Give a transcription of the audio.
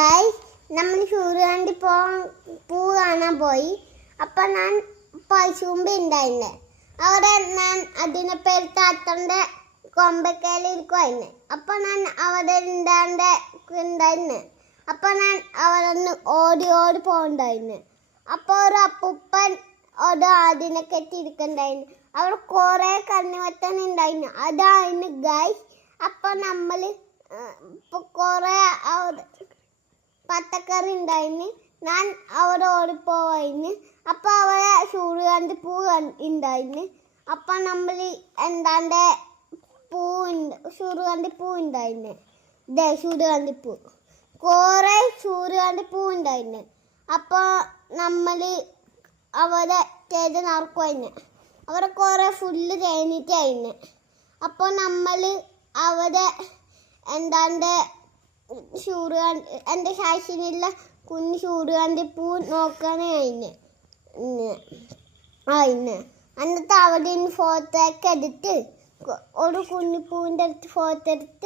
Guys, നമ്മൾ സൂര്യകാന്തി പൂ കാണാൻ പോയി. അപ്പൊ ഞാൻ പശുമ്പ് ഉണ്ടായിരുന്നു. അവിടെ ഞാൻ അതിനെ പേരുത്ത അത്തന്റെ കൊമ്പക്കേലിരിക്കുവായിരുന്നു. അപ്പൊ ഞാൻ അവിടെ ഉണ്ടായിരുന്നു. അപ്പൊ ഞാൻ അവിടെ ഓടി ഓടി പോകണ്ടായിരുന്നു. അപ്പൊ ഒരു അപ്പൂപ്പൻ അതിനെ കെട്ടിയിരിക്കണ്ടായിരുന്നു. അവിടെ കുറെ കണ്ണിവത്തൻ ഉണ്ടായിരുന്നു. അതായിരുന്നു ഗൈസ്. അപ്പൊ നമ്മള് കുറെ പച്ചക്കറി ഉണ്ടായിരുന്നു. ഞാൻ അവിടെ ഓടിപ്പോവായിരുന്നു. അപ്പൊ അവിടെ സൂര്യകാന്തി പൂ ഉണ്ടായിരുന്നു. അപ്പൊ നമ്മൾ സൂര്യകാന്തി പൂ ഉണ്ടായിരുന്നു. സൂര്യകാന്തി പൂ കുറെ സൂര്യകാന്തി പൂ ഉണ്ടായിരുന്നു. അപ്പൊ നമ്മള് അവിടെ തേടി നടക്കുമായിരുന്നു. അവിടെ കുറെ ഫുള്ള് തേനിട്ടായിരുന്നു. അപ്പൊ നമ്മള് അവിടെ എൻ്റെ ശാശിനുള്ള കുഞ്ഞ് സൂര്യകാന്തി പൂ നോക്കാനായിരുന്നു. എന്നിട്ട് അവിടെ നിന്ന് ഫോട്ടോ ഒക്കെ എടുത്ത് ഒരു കുഞ്ഞു പൂവിൻ്റെ അടുത്ത് ഫോട്ടോ എടുത്ത്